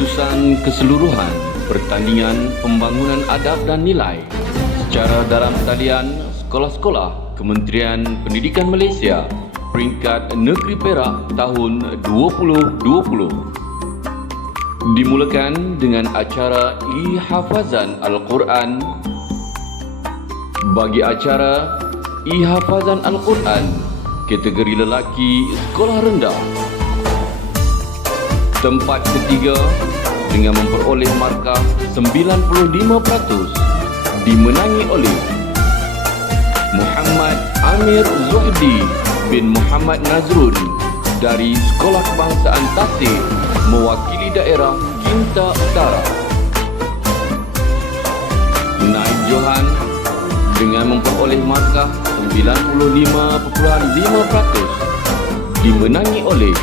Keputusan keseluruhan pertandingan pembangunan adab dan nilai secara dalam talian sekolah-sekolah Kementerian Pendidikan Malaysia peringkat Negeri Perak tahun 2020 dimulakan dengan acara Ihafazan Al-Quran. Bagi acara Ihafazan Al-Quran kategori lelaki sekolah rendah, tempat ketiga dengan memperoleh markah 95% dimenangi oleh Muhammad Amir Zuhdi bin Muhammad Nazrun dari Sekolah Kebangsaan Tasik mewakili daerah Kinta Utara. Naib Johan dengan memperoleh markah 95.5% dimenangi oleh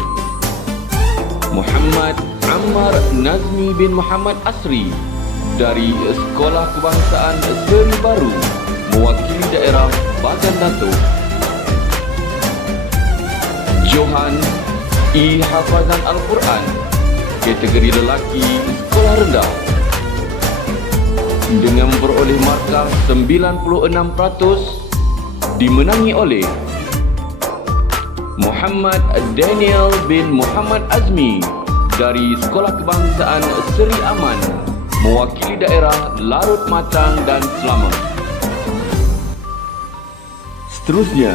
Muhammad Ammar Nazmi bin Muhammad Asri dari Sekolah Kebangsaan Seri Baru mewakili daerah Bagan Datuk. Johan Ihafazan Al-Quran kategori lelaki sekolah rendah dengan memperoleh markah 96% dimenangi oleh Muhammad Daniel bin Muhammad Azmi dari Sekolah Kebangsaan Seri Aman mewakili daerah Larut Matang dan Selamat. Seterusnya,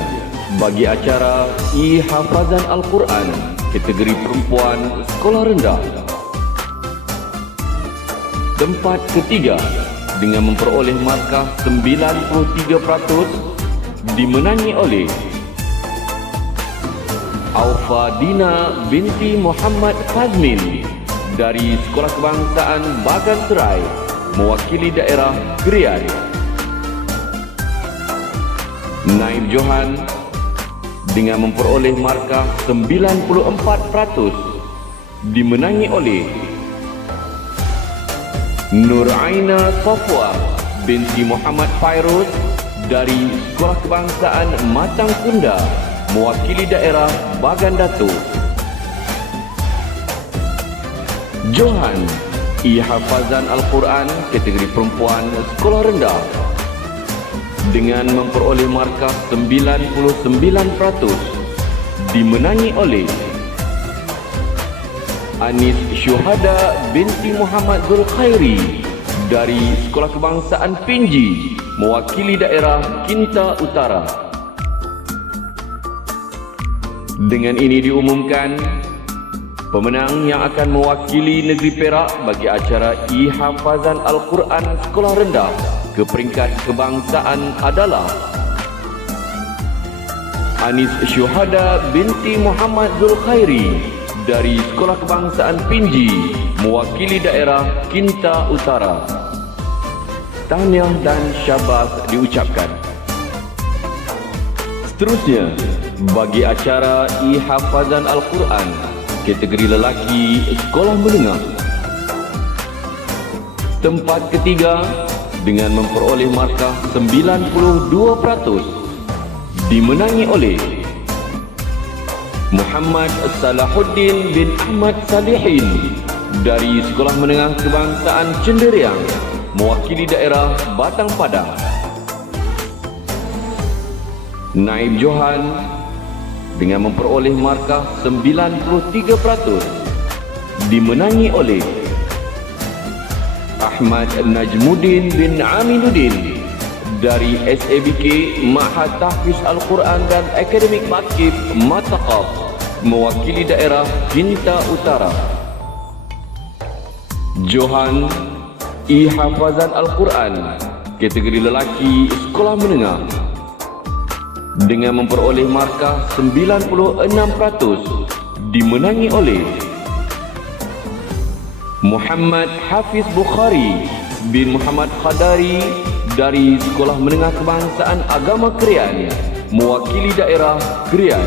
bagi acara Ihafazan Al-Quran kategori perempuan sekolah rendah, tempat ketiga dengan memperoleh markah 93% dimenangi oleh Aufa Dina binti Muhammad Fazmin dari Sekolah Kebangsaan Bagan Serai mewakili daerah Krian. Naib Johan dengan memperoleh markah 94% dimenangi oleh Nur Aina Safwa binti Muhammad Fairuz dari Sekolah Kebangsaan Matang Kunda mewakili daerah Bagan Datuk. Johan Ihafazan Al-Quran kategori perempuan sekolah rendah dengan memperoleh markah 99% dimenangi oleh Anis Syuhada binti Muhammad Zulkhairi dari Sekolah Kebangsaan Pinji mewakili daerah Kinta Utara. Dengan ini diumumkan pemenang yang akan mewakili negeri Perak bagi acara Ihafazan Al-Quran sekolah rendah ke peringkat kebangsaan adalah Anis Syuhada binti Muhammad Zulkhairi dari Sekolah Kebangsaan Pinji mewakili daerah Kinta Utara. Tahniah dan syabas diucapkan. Seterusnya, bagi acara Ihafazan Al-Quran kategori lelaki sekolah menengah, tempat ketiga dengan memperoleh markah 92% dimenangi oleh Muhammad Salahuddin bin Ahmad Salihin dari Sekolah Menengah Kebangsaan Cenderiang mewakili daerah Batang Padang. Naib Johan dengan memperoleh markah 93% dimenangi oleh Ahmad Najmuddin bin Aminuddin dari SABK Ma'had Tahfiz Al-Quran dan Akademik Makib Mataqaf mewakili daerah Kinta Utara. Johan Ihafazan Al-Quran kategori lelaki sekolah menengah dengan memperoleh markah 96% dimenangi oleh Muhammad Hafiz Bukhari bin Muhammad Khadari dari Sekolah Menengah Kebangsaan Agama Krian mewakili daerah Krian.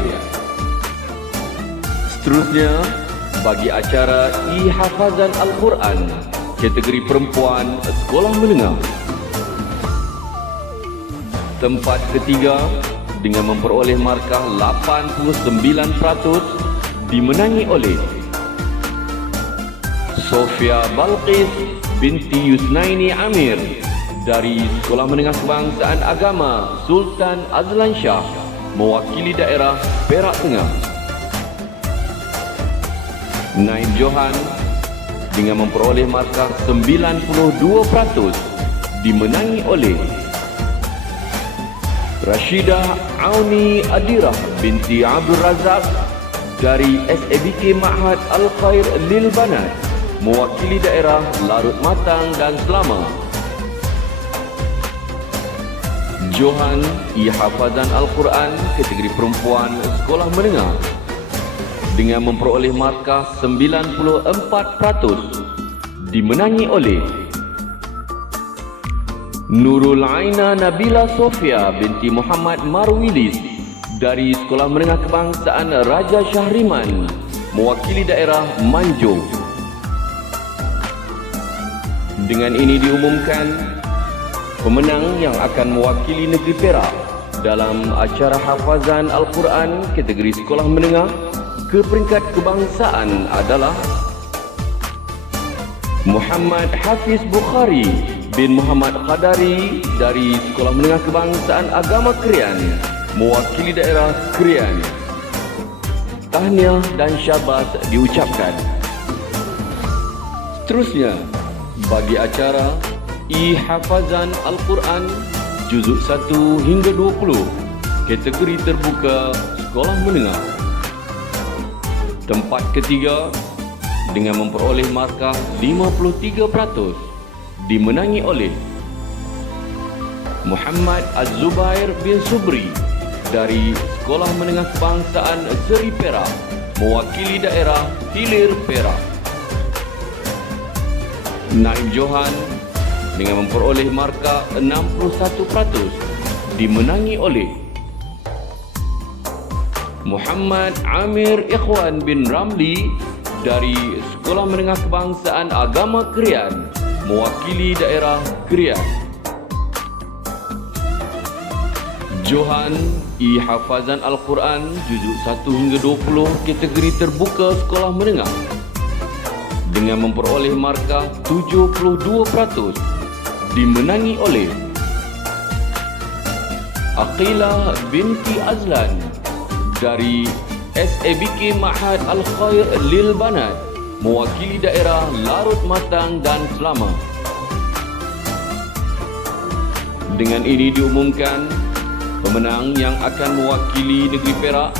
Seterusnya, bagi acara Ihafazan Al-Quran kategori perempuan sekolah menengah, tempat ketiga dengan memperoleh markah 89% dimenangi oleh Sofia Balqis binti Yusnaini Amir dari Sekolah Menengah Kebangsaan Agama Sultan Azlan Shah mewakili daerah Perak Tengah. Naib Johan dengan memperoleh markah 92% dimenangi oleh Rashidah Auni Adirah binti Abdul Razak dari SABK Ma'had Al-Khair Lil Banat mewakili daerah Larut Matang dan Selama. Johan Hafazan Al-Quran kategori perempuan sekolah menengah dengan memperoleh markah 94% dimenangi oleh Nurul Aina Nabila Sofia binti Muhammad Marwilis dari Sekolah Menengah Kebangsaan Raja Syahriman mewakili daerah Manjung. Dengan ini diumumkan pemenang yang akan mewakili negeri Perak dalam acara hafazan Al-Quran kategori sekolah menengah ke peringkat kebangsaan adalah Muhammad Hafiz Bukhari bin Muhammad Qadari dari Sekolah Menengah Kebangsaan Agama Krian mewakili daerah Krian. Tahniah dan syabas diucapkan. Seterusnya, bagi acara Hafazan Al-Quran Juzuk 1 hingga 20 kategori terbuka sekolah menengah. Tempat ketiga dengan memperoleh markah 53% dimenangi oleh Muhammad Az-Zubair bin Subri dari Sekolah Menengah Kebangsaan Seri Perak mewakili daerah Hilir Perak. Naib Johan dengan memperoleh markah 61% dimenangi oleh Muhammad Amir Ikhwan bin Ramli dari Sekolah Menengah Kebangsaan Agama Krian mewakili daerah Krian. Johan Hafazan Al-Quran Juzuk 1 hingga 20 kategori terbuka sekolah menengah dengan memperoleh markah 72% dimenangi oleh Aqilah binti Azlan dari SABK Ma'had Al-Khair Lil Banat mewakili daerah Larut Matang dan Selama. Dengan ini diumumkan pemenang yang akan mewakili negeri Perak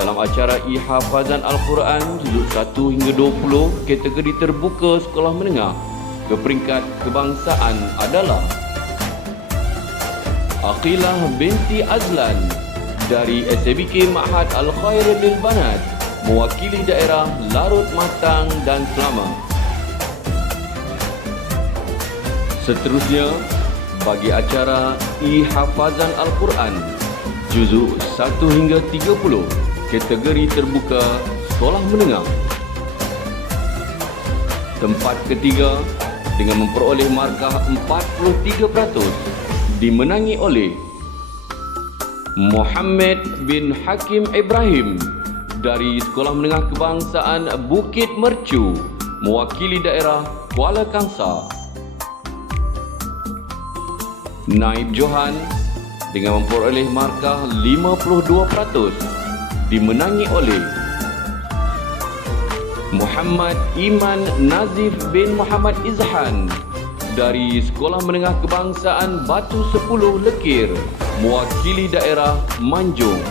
dalam acara Hafazan Al-Quran Juzuk 1 hingga 20 kategori terbuka sekolah menengah ke peringkat kebangsaan adalah Aqilah binti Azlan dari SABK Ma'had Al-Khair Lil Banat mewakili daerah Larut Matang dan Selama. Seterusnya, bagi acara Hafazan Al-Quran Juzuk 1 hingga 30 kategori terbuka sekolah menengah. Tempat ketiga dengan memperoleh markah 43% dimenangi oleh Muhammad bin Hakim Ibrahim dari Sekolah Menengah Kebangsaan Bukit Mercu mewakili daerah Kuala Kangsar. Naib Johan dengan memperoleh markah 52% dimenangi oleh Muhammad Iman Nazif bin Muhammad Izhan dari Sekolah Menengah Kebangsaan Batu 10 Lekir mewakili daerah Manjung.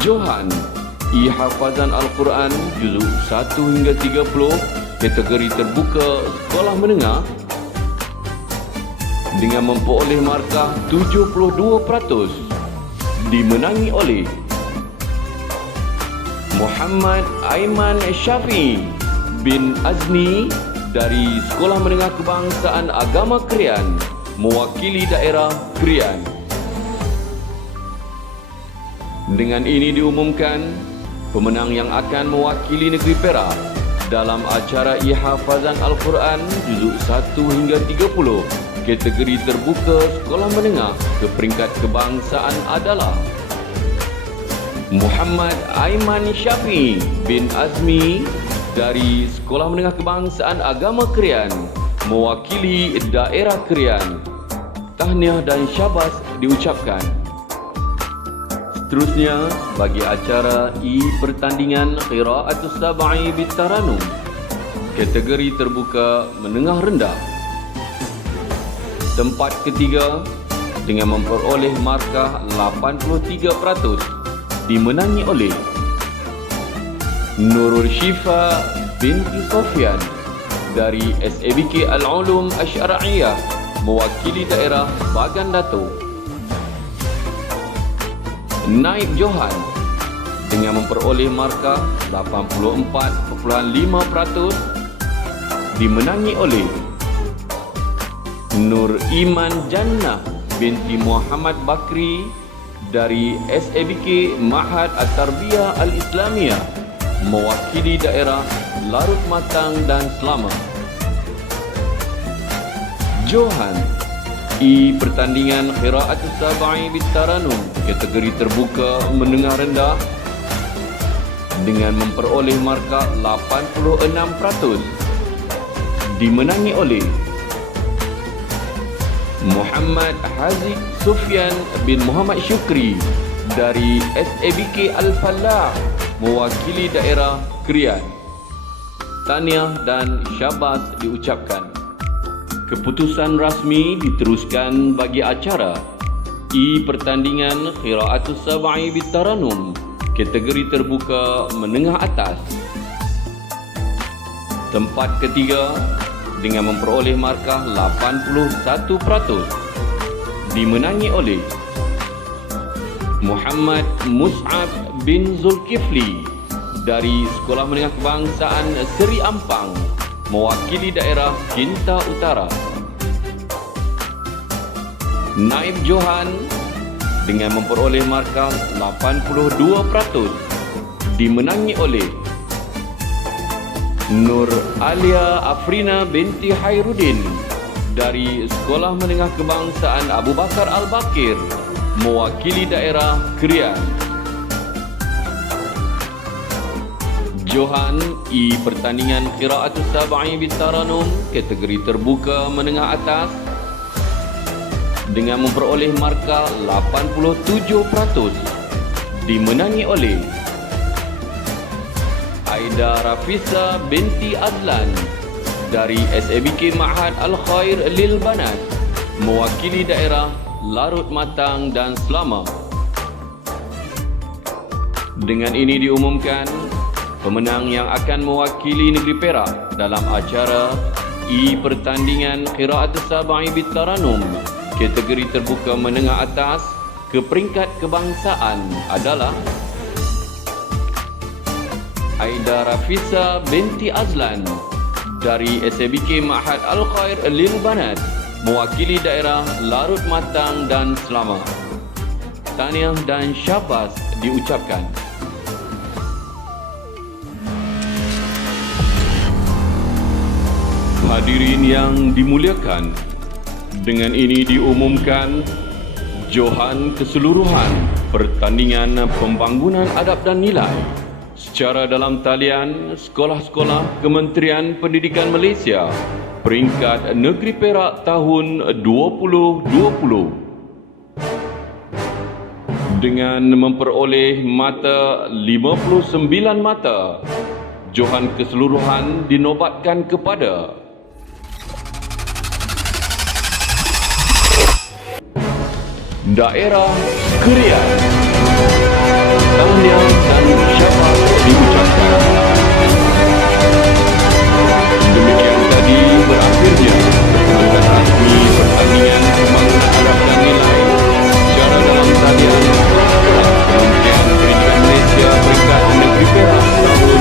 Johan Hafazan Al-Quran Juzuk 1 hingga 30 kategori terbuka sekolah menengah dengan memperoleh markah 72% dimenangi oleh Muhammad Aiman Syafi'i bin Azni dari Sekolah Menengah Kebangsaan Agama Krian mewakili daerah Krian. Dengan ini diumumkan pemenang yang akan mewakili negeri Perak dalam acara Hafazan Al-Quran Juzuk 1 hingga 30 kategori terbuka sekolah menengah ke peringkat kebangsaan adalah Muhammad Aiman Syafi'i bin Azmi dari Sekolah Menengah Kebangsaan Agama Krian mewakili daerah Krian. Tahniah dan syabas diucapkan. Seterusnya, bagi acara pertandingan Qira'atus Sab'i Bitaranum, kategori terbuka menengah rendah. Tempat ketiga dengan memperoleh markah 83% dimenangi oleh Nurul Syifa binti Sofyan dari SABK Al-Ulum Asy-Syar'iyyah mewakili daerah Bagan Dato'. Naib Johan dengan memperoleh markah 84.5% dimenangi oleh Nur Iman Jannah binti Muhammad Bakri dari SABK Ma'had At-Tarbiyah Al-Islamiyah mewakili daerah Larut Matang dan Selama. Johan pertandingan Qira'atus Sab'i Bitaranum kategori terbuka menengah rendah dengan memperoleh markah 86% dimenangi oleh Muhammad Haziq Sufyan bin Muhammad Syukri dari SABK Al-Falah mewakili daerah Krian. Tahniah dan syabas diucapkan. Keputusan rasmi diteruskan bagi acara pertandingan Qira'atus Sab'i Bitaranum kategori terbuka menengah atas. Tempat ketiga dengan memperoleh markah 81% dimenangi oleh Muhammad Mus'ab bin Zulkifli dari Sekolah Menengah Kebangsaan Seri Ampang mewakili daerah Kinta Utara. Naib Johan dengan memperoleh markah 82% dimenangi oleh Nur Alia Afrina binti Hairudin dari Sekolah Menengah Kebangsaan Abu Bakar Al-Bakir mewakili daerah Krian. Johan pertandingan Qira'atus Sab'i Bitaranum kategori terbuka menengah atas dengan memperoleh markah 87% dimenangi oleh Aida Rafisa binti Adlan dari SABK Ma'had Al-Khair Lil Banat mewakili daerah Larut Matang dan Selama. Dengan ini diumumkan pemenang yang akan mewakili negeri Perak dalam acara pertandingan Qira'atus Sab'i Bitaranum kategori terbuka menengah atas ke peringkat kebangsaan adalah Aida Rafisa binti Azlan dari SABK Ma'had Al-Khair Lil Banat mewakili daerah Larut Matang dan Selama. Tahniah dan syabas diucapkan. Hadirin yang dimuliakan, dengan ini diumumkan Johan keseluruhan pertandingan pembangunan adab dan nilai secara dalam talian sekolah-sekolah Kementerian Pendidikan Malaysia peringkat Negeri Perak tahun 2020 dengan memperoleh mata 59 mata. Johan keseluruhan dinobatkan kepada daerah Krian. Tahniah dan syabas diucapkan. Demikian tadi berakhirnya pertandingan rasmi pertandingan pembangunan adab dan nilai secara dalam talian sekolah-sekolah Kementerian Pendidikan Malaysia peringkat Negeri Perak tahun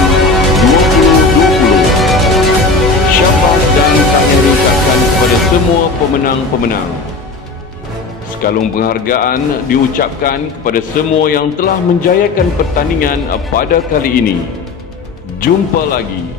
2020. Syabas dan tahniah diucapkan kepada semua pemenang-pemenang. Sekalung penghargaan diucapkan kepada semua yang telah menjayakan pertandingan pada kali ini. Jumpa lagi.